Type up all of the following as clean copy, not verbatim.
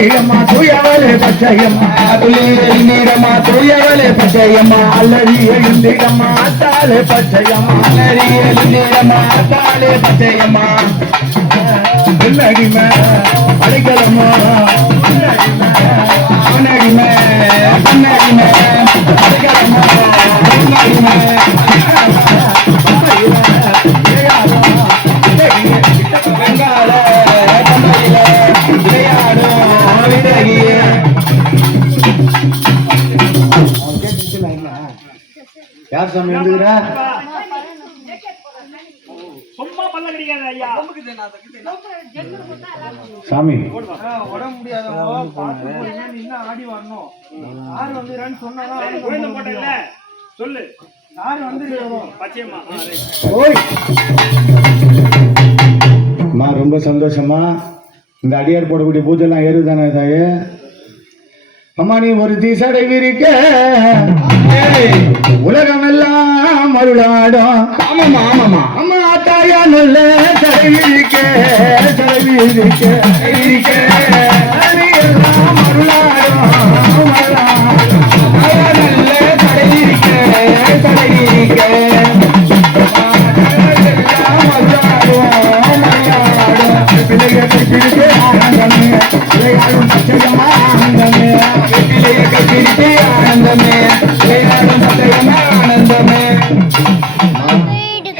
எழுந்தீரம்மா தூயவளே பச்சையம்மா துளி எழுந்தீரம்மா தூயவளே பச்சையம்மா அல்லறி எழுந்தீரம்மா தாளே பச்சையம்மா அல்லறி எழுந்தீரம்மா தாளே பச்சையம்மா அடிமை அடிக்கலம்மா அடிமை அடிமை அடிக்கலம்மா அடிமை யார் சாமி எழுதுகிறா சாமி உடம்பு முடியாதவங்க ஆடி வரணும். யாரு வந்து சொல்லு யாரு வந்து ரொம்ப சந்தோஷமா இந்த அடியார் போடக்கூடிய பூஜை எல்லாம் ஏறுதானே தாயே. அம்மா நீ ஒரு தீசடை விரிக்க உலகம் எல்லாம் அருளாடும். ஆமாமா ஆமாமா அம்மா தாயா நல்ல தடை விரிக்க எல்லாம் அருளாடும். நல்ல தடை விரிக்க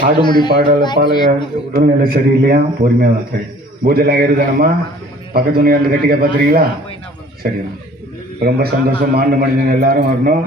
ஆடுமுடி பாடல உடல்நிலை சரியில்லையா? பொறுமையா தான் சரி. பூஜைலாம் ஏறுதானம்மா? பக்கத்து துணியாண்டு கட்டிக்க பார்த்துறீங்களா? சரி, ரொம்ப சந்தோஷம். ஆண்டு மனிதன் எல்லாரும் வரணும்.